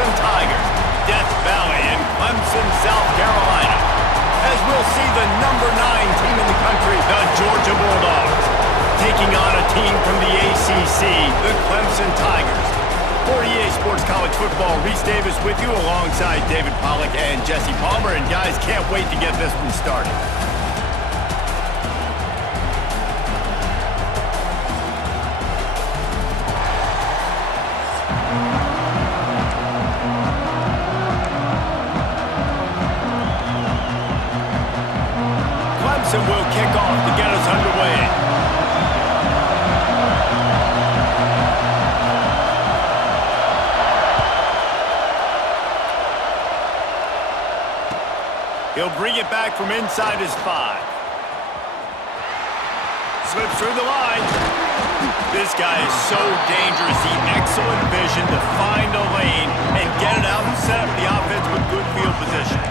Clemson Tigers, Death Valley in Clemson, South Carolina. As we'll see the number 9 team in the country, the Georgia Bulldogs, taking on a team from the ACC, the Clemson Tigers. For EA Sports College Football, Reese Davis with you alongside David Pollack and Jesse Palmer. And guys, can't wait to get this one started. Clemson will kick off to get us underway. He'll bring it back from inside his 5. Slips through the line. This guy is so dangerous. The excellent vision to find a lane and get it out and set up the offense with good field position.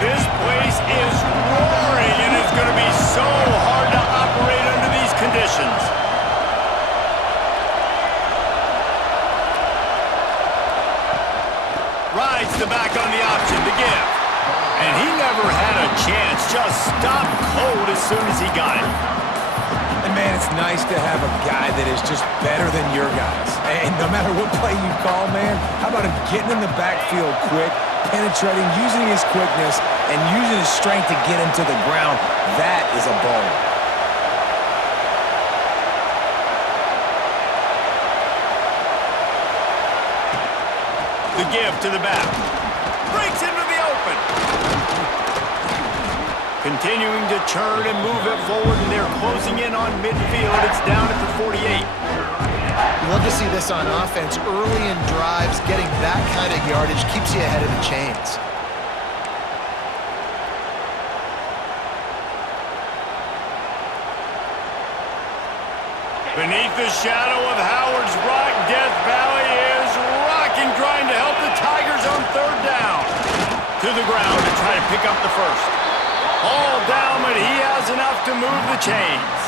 This place is roaring, and it's going to be so hard to operate under these conditions. Rides the back on the option to give. And he never had a chance. Just stopped cold as soon as he got it. And man, it's nice to have a guy that is just better than your guys. And no matter what play you call, man, how about him getting in the backfield quick, penetrating, using his quickness, and using his strength to get him to the ground. That is a ball. The give to the back. Breaks into the open. Continuing to turn and move it forward, and they're closing in on midfield. It's down at the 48. You love to see this on offense. Early in drives, getting that kind of yardage keeps you ahead of the chains. Beneath the shadow of Howard's Rock, Death Valley is rocking, trying to help the Tigers on 3rd down. To the ground to try to pick up the first. All down, but he has enough to move the chains.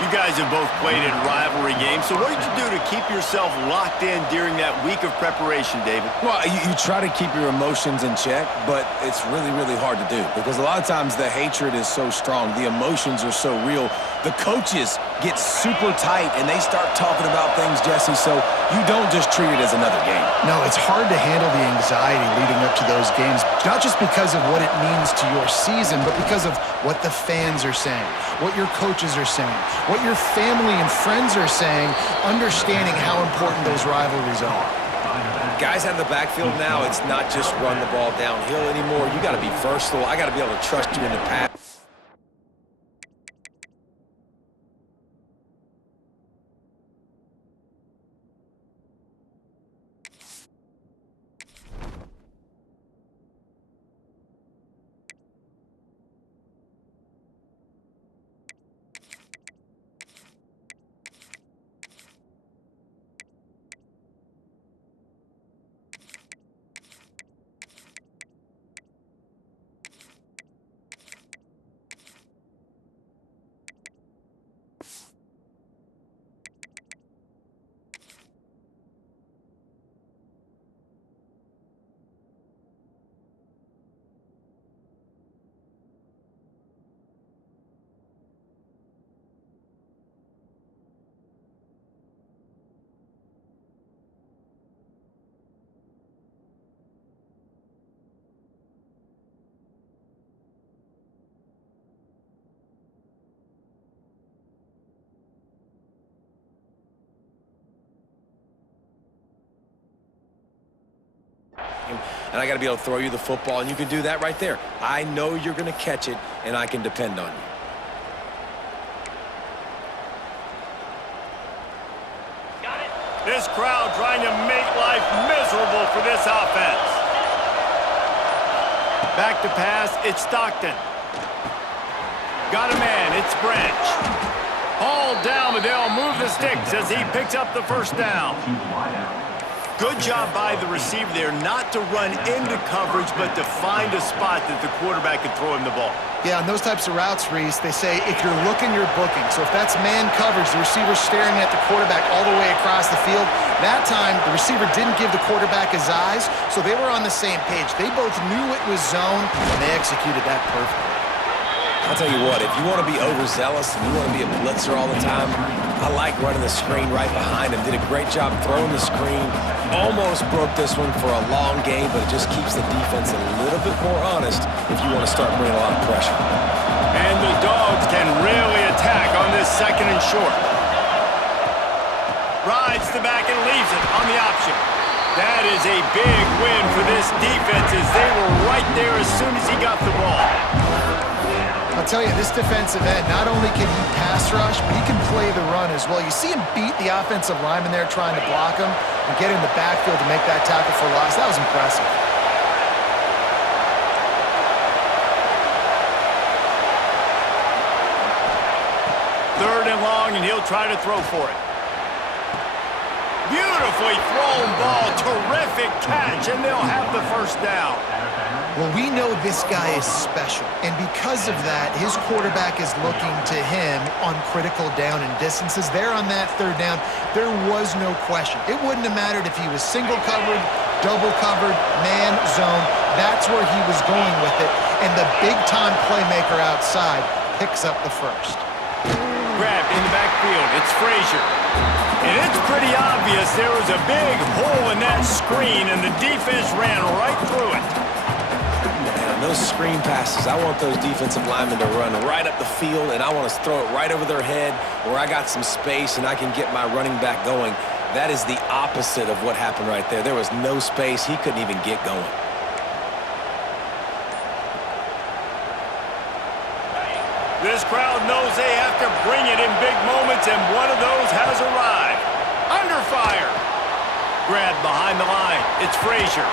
You guys have both played in rivalry games, so what did you do to keep yourself locked in during that week of preparation, David? Well, you try to keep your emotions in check, but it's really, really hard to do because a lot of times the hatred is so strong. The emotions are so real. The coaches get super tight, and they start talking about things, Jesse, so you don't just treat it as another game. No, it's hard to handle the anxiety leading up to those games, not just because of what it means to your season, but because of what the fans are saying, what your coaches are saying, what your family and friends are saying, understanding how important those rivalries are. Guys out of the backfield now, it's not just run the ball downhill anymore. You got to be versatile. I got to be able to trust you in the pass. And I got to be able to throw you the football, and you can do that right there. I know you're going to catch it, and I can depend on you. This crowd trying to make life miserable for this offense. Back to pass, it's Stockton. Got a man, it's Branch. All down, but they'll move the sticks as he picks up the first down. Good job by the receiver there not to run into coverage, but to find a spot that the quarterback could throw him the ball. Yeah, on those types of routes, Reese, they say if you're looking, you're booking. So if that's man coverage, the receiver's staring at the quarterback all the way across the field. That time, the receiver didn't give the quarterback his eyes, so they were on the same page. They both knew it was zone, and they executed that perfectly. I'll tell you what, if you want to be overzealous and you want to be a blitzer all the time, I like running the screen right behind him. Did a great job throwing the screen. Almost broke this one for a long game, but it just keeps the defense a little bit more honest if you want to start bringing a lot of pressure. And the Dogs can really attack on this 2nd and short. Rides the back and leaves it on the option. That is a big win for this defense as they were right there as soon as he got the ball. I'll tell you, this defensive end, not only can he pass rush, but he can play the run as well. You see him beat the offensive lineman there trying to block him and get in the backfield to make that tackle for loss. That was impressive. Third and long, and he'll try to throw for it. Beautifully thrown ball. Terrific catch, and they'll have the first down. Well, we know this guy is special, and because of that, his quarterback is looking to him on critical down and distances. There on that 3rd down, there was no question. It wouldn't have mattered if he was single covered, double covered, man, zone. That's where he was going with it, and the big-time playmaker outside picks up the first. Grabbed in the backfield. It's Frazier. And it's pretty obvious there was a big hole in that screen, and the defense ran right through it. Those screen passes, I want those defensive linemen to run right up the field, and I want to throw it right over their head where I got some space and I can get my running back going. That is the opposite of what happened right there. There was no space. He couldn't even get going. This crowd knows they have to bring it in big moments, and one of those has arrived. Under fire. Grabbed behind the line. It's Frazier.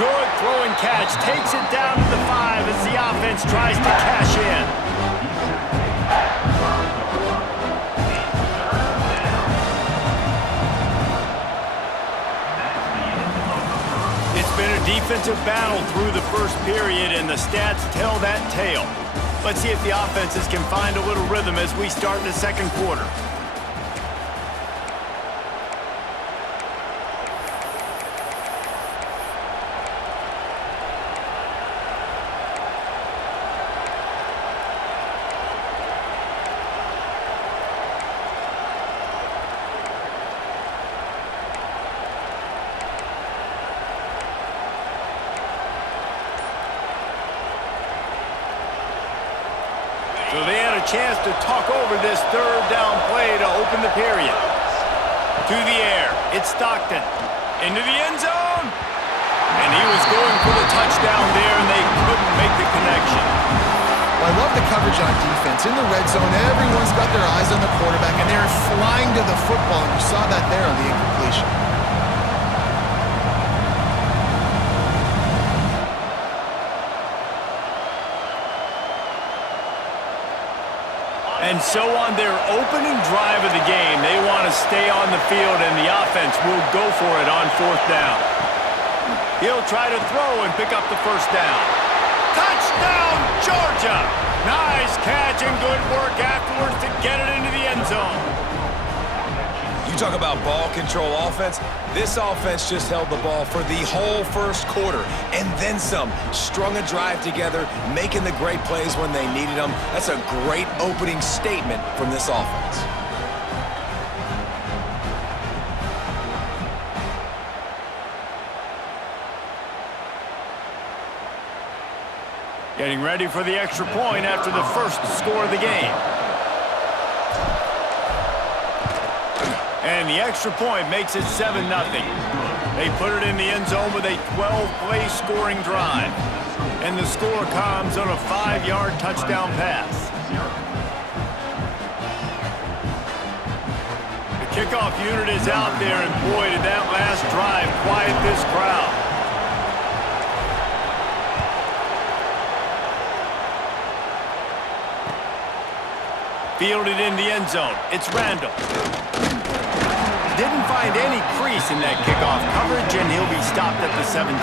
Good throw and catch. Takes it down to the 5 as the offense tries to cash in. It's been a defensive battle through the first period, and the stats tell that tale. Let's see if the offenses can find a little rhythm as we start the 2nd quarter. So they had a chance to talk over this 3rd down play to open the period. To the air, it's Stockton. Into the end zone. And he was going for the touchdown there, and they couldn't make the connection. Well, I love the coverage on defense. In the red zone, everyone's got their eyes on the quarterback, and they're flying to the football, and you saw that there on the incompletion. And so on their opening drive of the game, they want to stay on the field, and the offense will go for it on 4th down. He'll try to throw and pick up the first down. Touchdown, Georgia! Nice catch and good work afterwards to get it into the end zone. You talk about ball control offense. This offense just held the ball for the whole first quarter and then some. Strung a drive together, making the great plays when they needed them. That's a great opening statement from this offense. Getting ready for the extra point after the first score of the game. And the extra point makes it 7-0. They put it in the end zone with a 12-play scoring drive. And the score comes on a 5-yard touchdown pass. The kickoff unit is out there, and boy, did that last drive quiet this crowd. Fielded in the end zone. It's Randall. Didn't find any crease in that kickoff coverage, and he'll be stopped at the 17.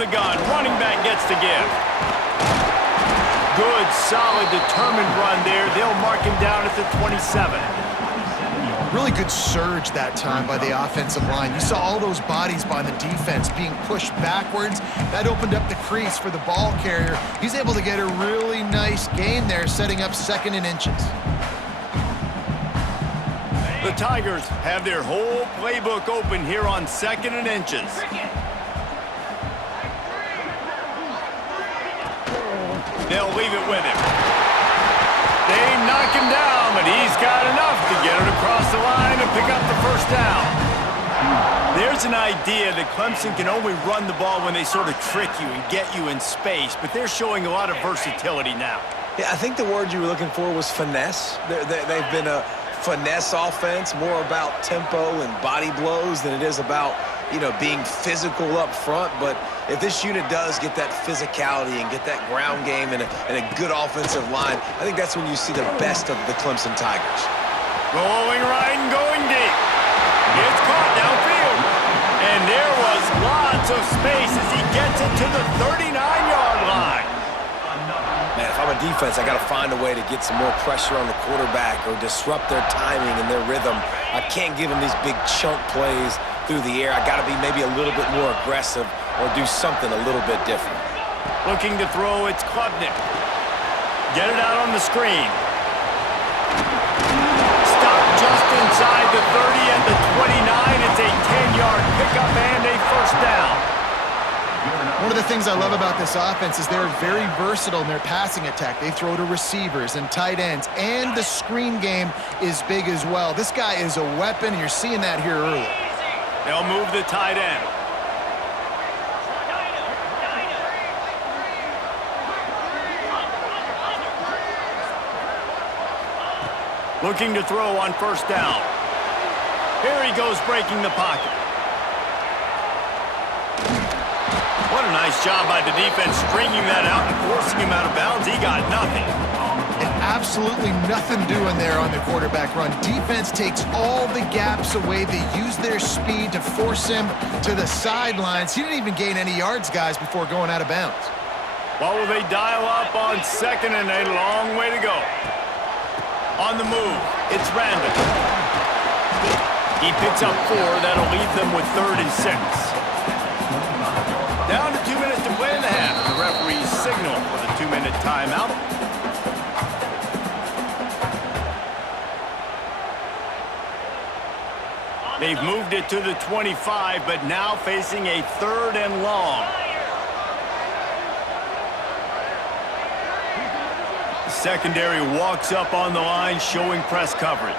the gun. Running back gets to give. Good, solid, determined run there. They'll mark him down at the 27. Really good surge that time by the offensive line. You saw all those bodies by the defense being pushed backwards. That opened up the crease for the ball carrier. He's able to get a really nice gain there, setting up 2nd and inches. The Tigers have their whole playbook open here on 2nd and inches. They'll leave it with him. They knock him down, but he's got enough to get it across the line and pick up the first down. There's an idea that Clemson can only run the ball when they sort of trick you and get you in space, but they're showing a lot of versatility now. Yeah, I think the word you were looking for was finesse. They've been a finesse offense, more about tempo and body blows than it is about, being physical up front. But if this unit does get that physicality and get that ground game and a good offensive line, I think that's when you see the best of the Clemson Tigers. Rolling right and going deep. It's caught downfield. And there was lots of space as he gets it to the 39-yard line. Man, if I'm a defense, I got to find a way to get some more pressure on the quarterback or disrupt their timing and their rhythm. I can't give them these big chunk plays through the air. I got to be maybe a little bit more aggressive or do something a little bit different. Looking to throw, it's Klubnik. Get it out on the screen. Stop just inside the 30 and the 29. It's a 10-yard pickup and a first down. One of the things I love about this offense is they're very versatile in their passing attack. They throw to receivers and tight ends, and the screen game is big as well. This guy is a weapon, and you're seeing that here early. They'll move the tight end. Looking to throw on first down. Here he goes breaking the pocket. What a nice job by the defense stringing that out and forcing him out of bounds. He got nothing. And absolutely nothing doing there on the quarterback run. Defense takes all the gaps away. They use their speed to force him to the sidelines. He didn't even gain any yards, guys, before going out of bounds. What will they dial up on 2nd and a long way to go? On the move, it's Randall. He picks up 4. That'll leave them with 3rd and 6. Down to 2 minutes to play in the half. The referee's signal for the 2-minute timeout. They've moved it to the 25, but now facing a 3rd and long. The secondary walks up on the line, showing press coverage.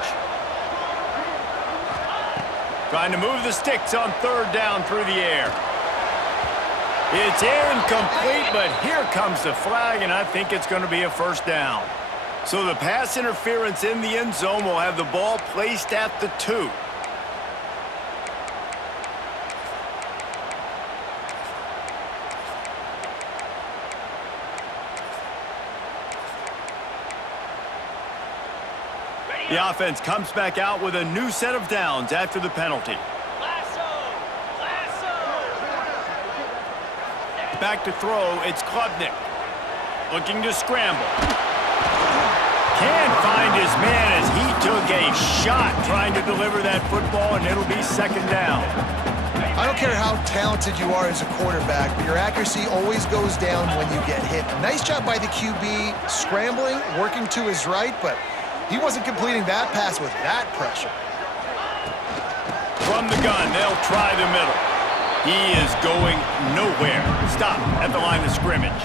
Trying to move the sticks on 3rd down through the air. It's incomplete, but here comes the flag, and I think it's going to be a first down. So the pass interference in the end zone will have the ball placed at the 2. The offense comes back out with a new set of downs after the penalty. Back to throw, it's Klubnik. Looking to scramble. Can't find his man as he took a shot trying to deliver that football, and it'll be 2nd down. I don't care how talented you are as a quarterback, but your accuracy always goes down when you get hit. Nice job by the QB scrambling, working to his right, but he wasn't completing that pass with that pressure. From the gun, they'll try the middle. He is going nowhere. Stop at the line of scrimmage.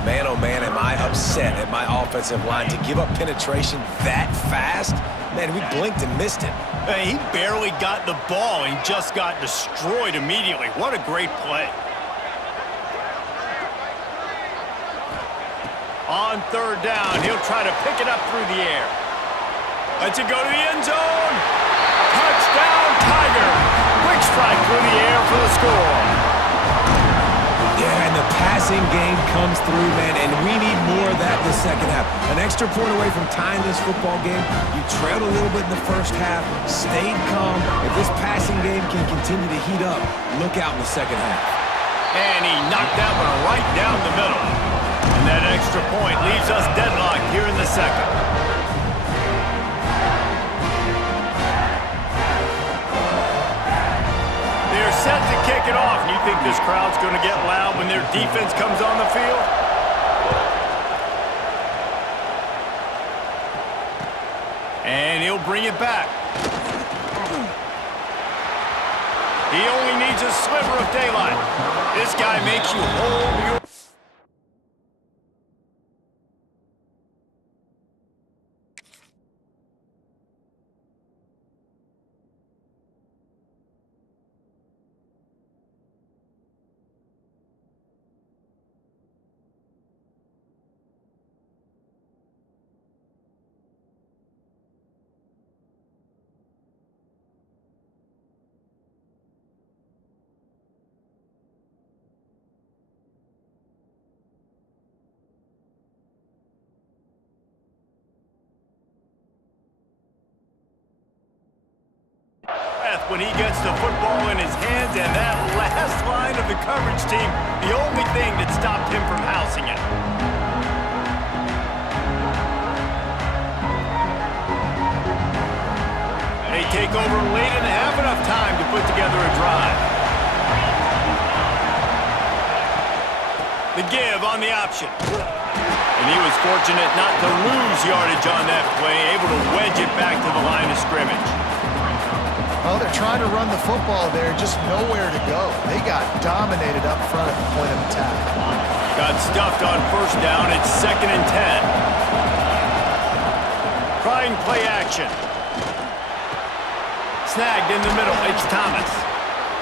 Man, oh man, am I upset at my offensive line to give up penetration that fast? Man, we blinked and missed it. He barely got the ball. He just got destroyed immediately. What a great play. On 3rd down, he'll try to pick it up through the air. Lets it go to the end zone. Touchdown, Tiger. Quick strike through the air for the score. Yeah, and the passing game comes through, man, and we need more of that in the second half. An extra point away from tying this football game. You trailed a little bit in the first half, stayed calm. If this passing game can continue to heat up, look out in the second half. And he knocked that one right down the middle. And that extra point leaves us deadlocked here in the second. They're set to kick it off. And you think this crowd's going to get loud when their defense comes on the field? And he'll bring it back. He only needs a sliver of daylight. This guy makes you hold your... when he gets the football in his hands, and that last line of the coverage team, the only thing that stopped him from housing it. They take over late and have enough time to put together a drive. The give on the option. And he was fortunate not to lose yardage on that play, able to wedge it back to the line of scrimmage. Well, they're trying to run the football there, just nowhere to go. They got dominated up front at the point of attack. Got stuffed on first down. It's 2nd and 10. Trying play action. Snagged in the middle. It's Thomas.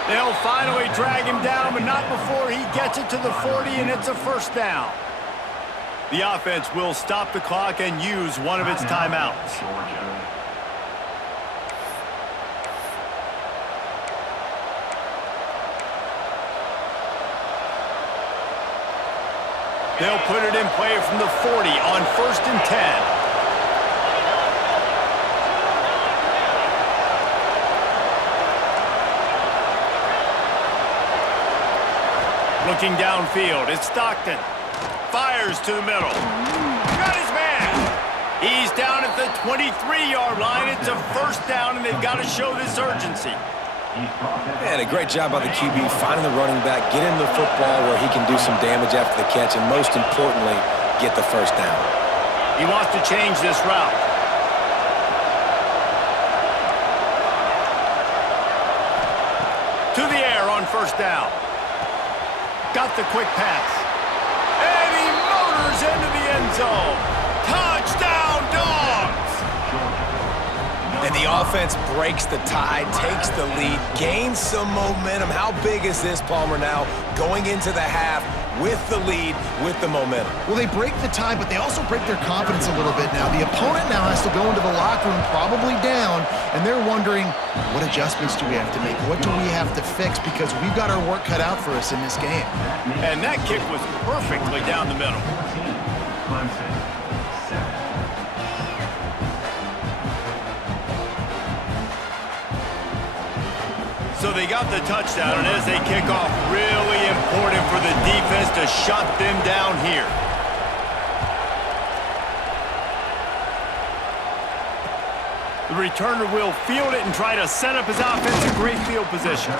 They'll finally drag him down, but not before he gets it to the 40, and it's a first down. The offense will stop the clock and use one of its timeouts. They'll put it in play from the 40 on 1st and 10. Looking downfield, it's Stockton. Fires to the middle. Got his man. He's down at the 23-yard line. It's a first down, and they've got to show this urgency. Man, a great job by the QB finding the running back, get him the football where he can do some damage after the catch, and most importantly, get the first down. He wants to change this route. To the air on first down. Got the quick pass. And he motors into the end zone. Touchdown, Dogs! And the offense breaks the tie, takes the lead, gains some momentum. How big is this, Palmer, now going into the half with the lead, with the momentum? Well, they break the tie, but they also break their confidence a little bit now. The opponent now has to go into the locker room probably down, and they're wondering, what adjustments do we have to make? What do we have to fix? Because we've got our work cut out for us in this game. And that kick was perfectly down the middle. So they got the touchdown, and as they kick off, really important for the defense to shut them down here. The returner will field it and try to set up his offense in great field position.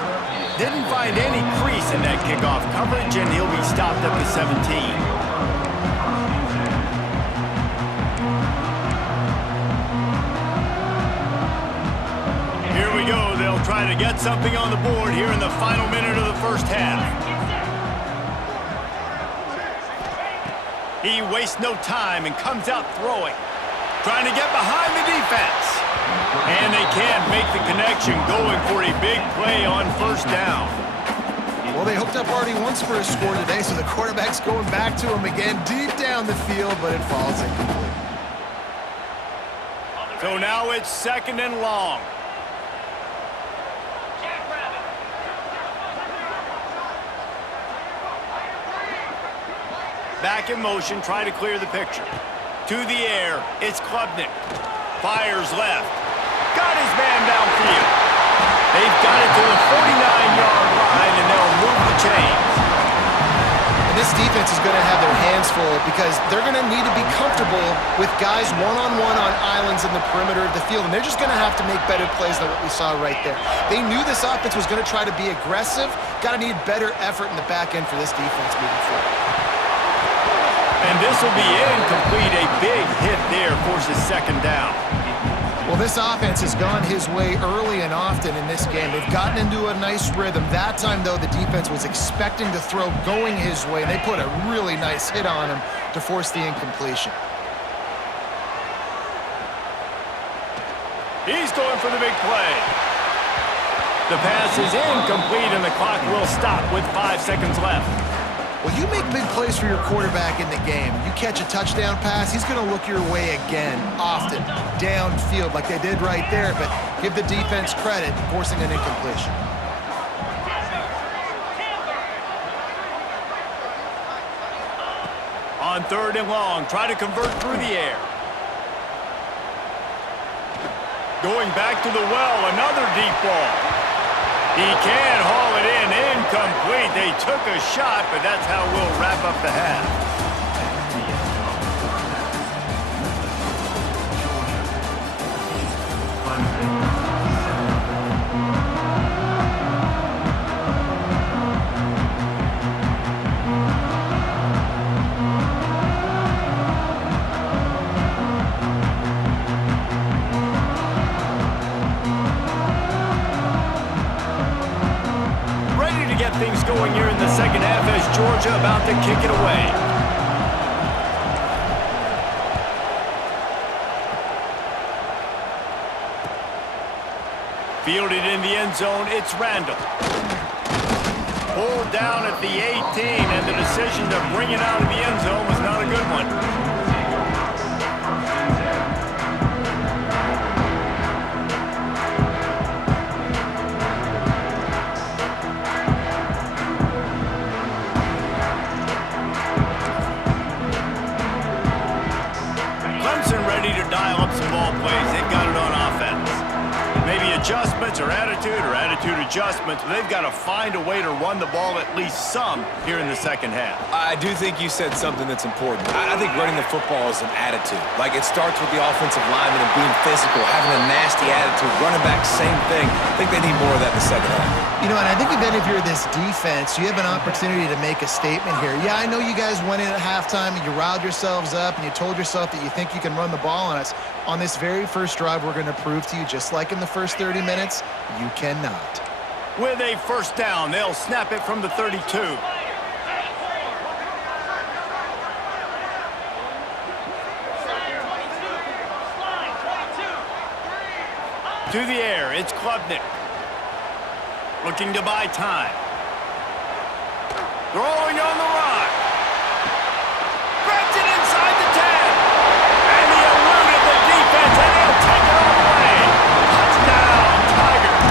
Didn't find any crease in that kickoff coverage, and he'll be stopped at the 17. They'll try to get something on the board here in the final minute of the first half. He wastes no time and comes out throwing. Trying to get behind the defense. And they can't make the connection, going for a big play on first down. Well, they hooked up already once for a score today, so the quarterback's going back to him again deep down the field, but it falls incomplete. So now it's 2nd and long. Back in motion, try to clear the picture. To the air, it's Klubnik. Fires left. Got his man downfield. They've got it to the 49-yard line, and they'll move the chains. And this defense is going to have their hands full because they're going to need to be comfortable with guys one-on-one on islands in the perimeter of the field, and they're just going to have to make better plays than what we saw right there. They knew this offense was going to try to be aggressive. Got to need better effort in the back end for this defense moving forward. And this will be incomplete. A big hit there forces second down. Well, this offense has gone his way early and often in this game. They've gotten into a nice rhythm. That time, though, the defense was expecting to throw going his way, and they put a really nice hit on him to force the incompletion. He's going for the big play. The pass is incomplete, and the clock will stop with 5 seconds left. Well, you make big plays for your quarterback in the game. You catch a touchdown pass, he's going to look your way again, often, downfield like they did right there, but give the defense credit, forcing an incompletion. On 3rd and long, try to convert through the air. Going back to the well, another deep ball. He can't haul it in, incomplete. They took a shot, but that's how we'll wrap up the half. Things going here in the second half as Georgia about to kick it away. Fielded in the end zone, it's Randall. Pulled down at the 18, and the decision to bring it out of the end zone was not a good one. Ready to dial up some ball plays. They've got it on offense. Maybe adjustments or attitude adjustments, but they've got to find a way to run the ball at least some here in the second half. I do think you said something that's important. I think running the football is an attitude. Like, it starts with the offensive lineman and being physical, having a nasty attitude. Running back, same thing. I think they need more of that in the second half. You know, and I think even if you're this defense, you have an opportunity to make a statement here. Yeah, I know you guys went in at halftime and you riled yourselves up and you told yourself that you think you can run the ball on us. On this very first drive, we're going to prove to you, just like in the first 30 minutes, you cannot. With a first down, they'll snap it from the 32. To the air, it's Klubnik. Looking to buy time. Throwing on the run. Grabs it inside the 10. And he eluded the defense, and he'll take it all the way. Touchdown, Tigers.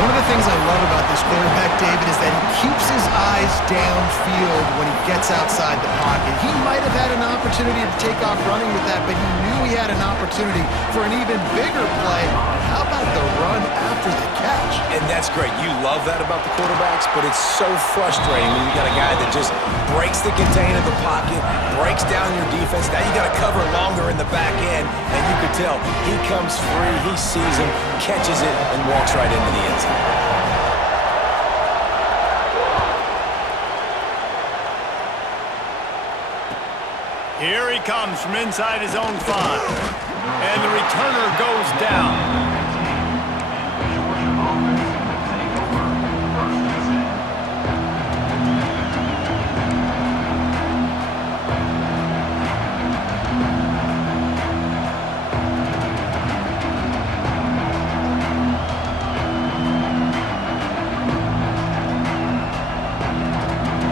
One of the things I love about this quarterback, David, is that he keeps his eyes downfield when he gets outside the pocket. He might have had an opportunity to take off running with that, but he knew he had an opportunity for an even bigger play. How about the run after the catch? And that's great. You love that about the quarterbacks, but it's so frustrating when you got a guy that just breaks the contain of the pocket, breaks down your defense. Now you got to cover longer in the back end, and you could tell he comes free, he sees him, catches it, and walks right into the end zone. Here he comes from inside his own 5. And the returner goes down.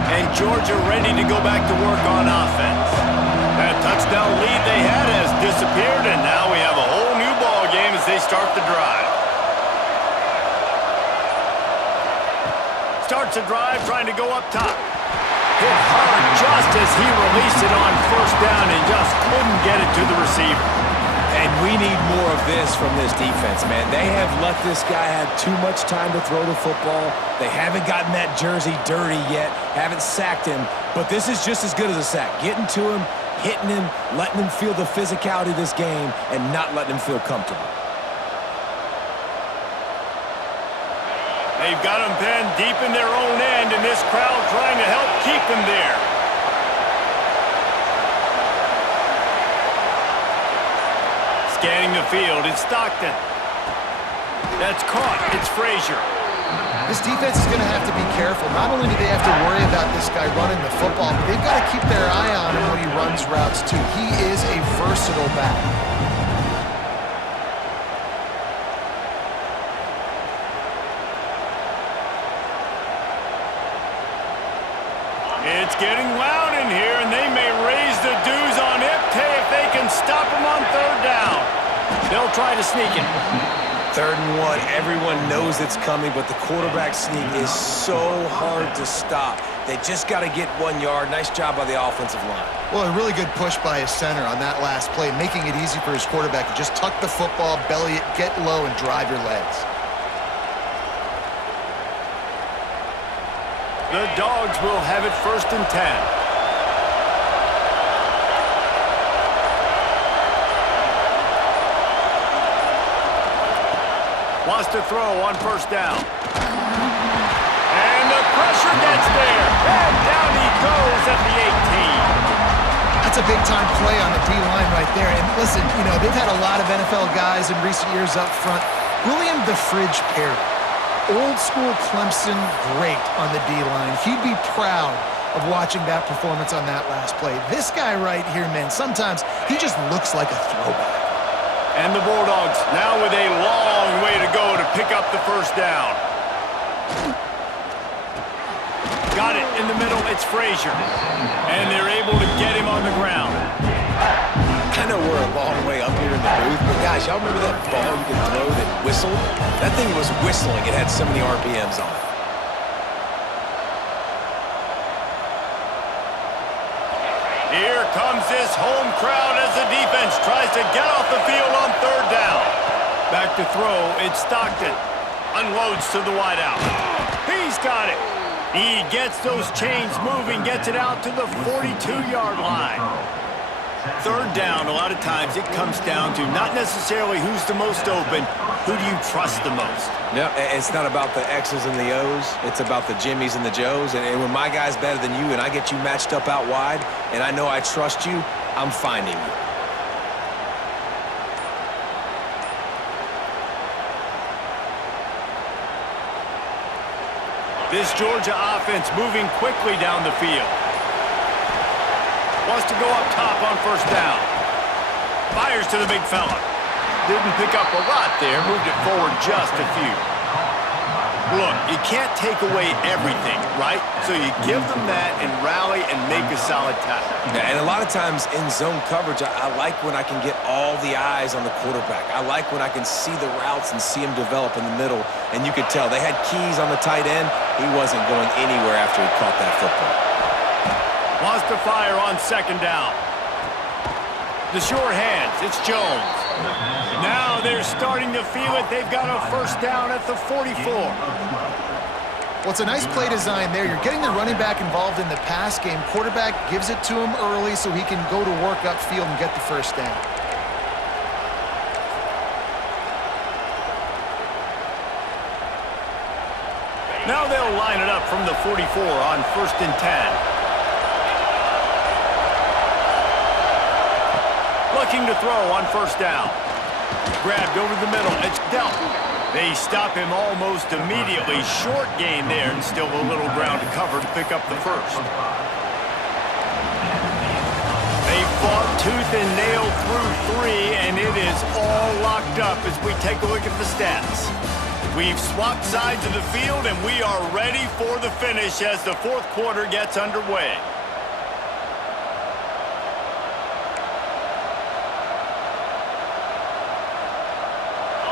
And Georgia ready to go back to work on offense. That touchdown lead they had has disappeared, and now we have a whole new ball game as they start the drive. Starts the drive trying to go up top. Hit hard just as he released it on first down and just couldn't get it to the receiver. And we need more of this from this defense, man. They have let this guy have too much time to throw the football. They haven't gotten that jersey dirty yet, haven't sacked him, but this is just as good as a sack. Getting to him, hitting him, letting him feel the physicality of this game, and not letting him feel comfortable. They've got him pinned deep in their own end, and this crowd trying to help keep him there. Scanning the field, it's Stockton. That's caught. It's Frazier. This defense is going to have to be careful. Not only do they have to worry about this guy running the football, but they've got to keep their eye on him when he runs routes, too. He is a versatile back. It's getting loud in here, and they may raise the dues on Ipte if they can stop him on third down. They'll try to sneak it. 3rd and 1, everyone knows it's coming, but the quarterback sneak is so hard to stop. They just got to get 1 yard. Nice job by the offensive line. Well, a really good push by his center on that last play, making it easy for his quarterback to just tuck the football, belly it, get low, and drive your legs. The Dogs will have it 1st and 10. Wants to throw on 1st down. And the pressure gets there. And down he goes at the 18. That's a big-time play on the D-line right there. And listen, you know, they've had a lot of NFL guys in recent years up front. William the Fridge Perry, old-school Clemson great on the D-line. He'd be proud of watching that performance on that last play. This guy right here, man, sometimes he just looks like a throwback. And the Bulldogs now with a long way to go to pick up the 1st down. Got it in the middle. It's Frazier. And they're able to get him on the ground. I know we're a long way up here in the booth, but guys, y'all remember that ball you could throw that whistled? That thing was whistling. It had so many RPMs on it. Here comes this home crowd as the defense tries to get off the field on 3rd down. Back to throw, it's Stockton. Unloads to the wideout. He's got it. He gets those chains moving, gets it out to the 42-yard line. 3rd down, a lot of times it comes down to not necessarily who's the most open, who do you trust the most? Yeah, it's not about the X's and the O's. It's about the Jimmys and the Joes. And when my guy's better than you and I get you matched up out wide and I know I trust you, I'm finding you. This Georgia offense moving quickly down the field. Wants to go up top on 1st down. Fires to the big fella. Didn't pick up a lot there. Moved it forward just a few. Look, you can't take away everything, right? So you give them that and rally and make a solid tackle. Yeah, and a lot of times in zone coverage, I like when I can get all the eyes on the quarterback. I like when I can see the routes and see him develop in the middle. And you could tell they had keys on the tight end. He wasn't going anywhere after he caught that football. Wants to fire on 2nd down. The sure hands, it's Jones. Now they're starting to feel it. They've got a 1st down at the 44. Well, it's a nice play design there. You're getting the running back involved in the pass game. Quarterback gives it to him early so he can go to work upfield and get the 1st down. Now they'll line it up from the 44 on 1st and 10. Looking to throw on 1st down. Grabbed over the middle. It's dealt. They stop him almost immediately. Short gain there and still a little ground to cover to pick up the 1st. They fought tooth and nail through 3, and it is all locked up as we take a look at the stats. We've swapped sides of the field, and we are ready for the finish as the 4th quarter gets underway.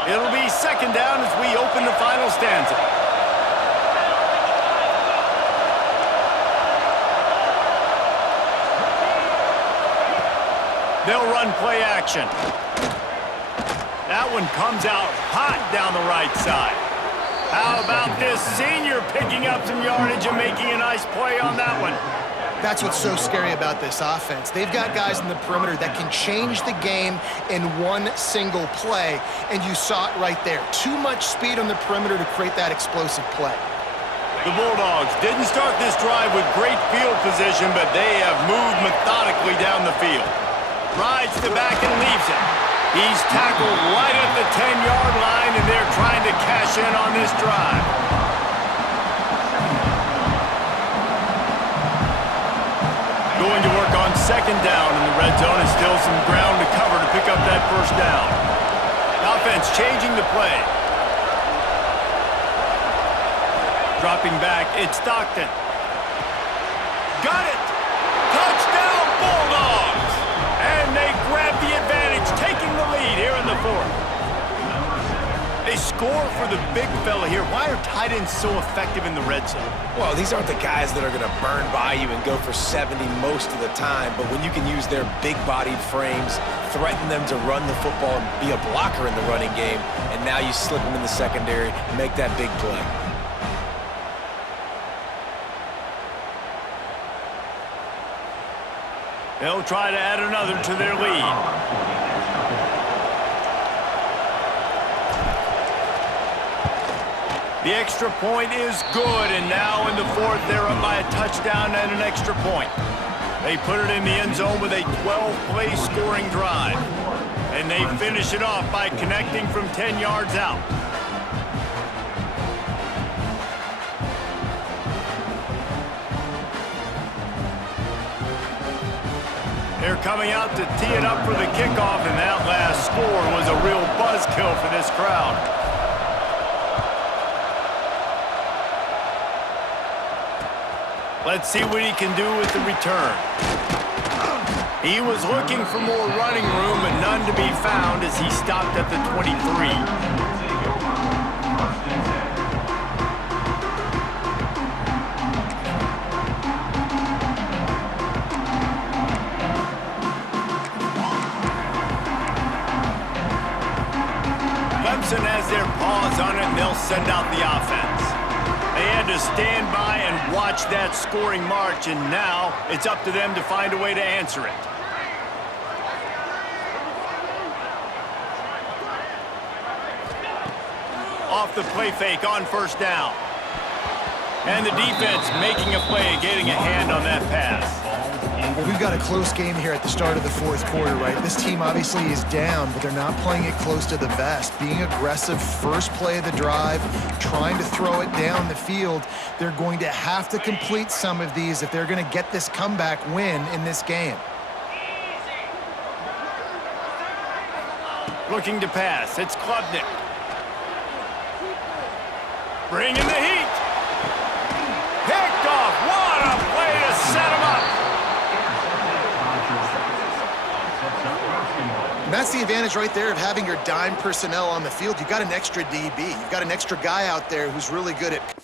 It'll be 2nd down as we open the final stanza. They'll run play action. That one comes out hot down the right side. How about this senior picking up some yardage and making a nice play on that one? That's what's so scary about this offense. They've got guys in the perimeter that can change the game in one single play, and you saw it right there. Too much speed on the perimeter to create that explosive play. The Bulldogs didn't start this drive with great field position, but they have moved methodically down the field. Rides to back and leaves it. He's tackled right at the 10-yard line, and they're trying to cash in on this drive. Going to work on second down in the red zone, and still some ground to cover to pick up that first down. Offense changing the play. Dropping back, it's Stockton. Got it! Touchdown, Bulldogs! And they grab the advantage, taking the lead here in the fourth. They score for the big fella here. Why are tight ends so effective in the red zone? Well, these aren't the guys that are going to burn by you and go for 70 most of the time, but when you can use their big-bodied frames, threaten them to run the football and be a blocker in the running game, and now you slip them in the secondary, make that big play. They'll try to add another to their lead. The extra point is good, and now in the fourth, they're up by a touchdown and an extra point. They put it in the end zone with a 12-play scoring drive, and they finish it off by connecting from 10 yards out. They're coming out to tee it up for the kickoff, and that last score was a real buzzkill for this crowd. Let's see what he can do with the return. He was looking for more running room, but none to be found as he stopped at the 23. Clemson has their paws on it, and they'll send out the offense. They had to stand by and watch that scoring march, and now it's up to them to find a way to answer it. Off the play fake on first down. And the defense making a play and getting a hand on that pass. Well, we've got a close game here at the start of the fourth quarter, right? This team obviously is down, but they're not playing it close to the vest. Being aggressive, first play of the drive, trying to throw it down the field. They're going to have to complete some of these if they're going to get this comeback win in this game. Looking to pass, it's Klubnik. Bringing the heat. Picked off. What a play to set him up. And that's the advantage right there of having your dime personnel on the field. You've got an extra DB. You've got an extra guy out there who's really good at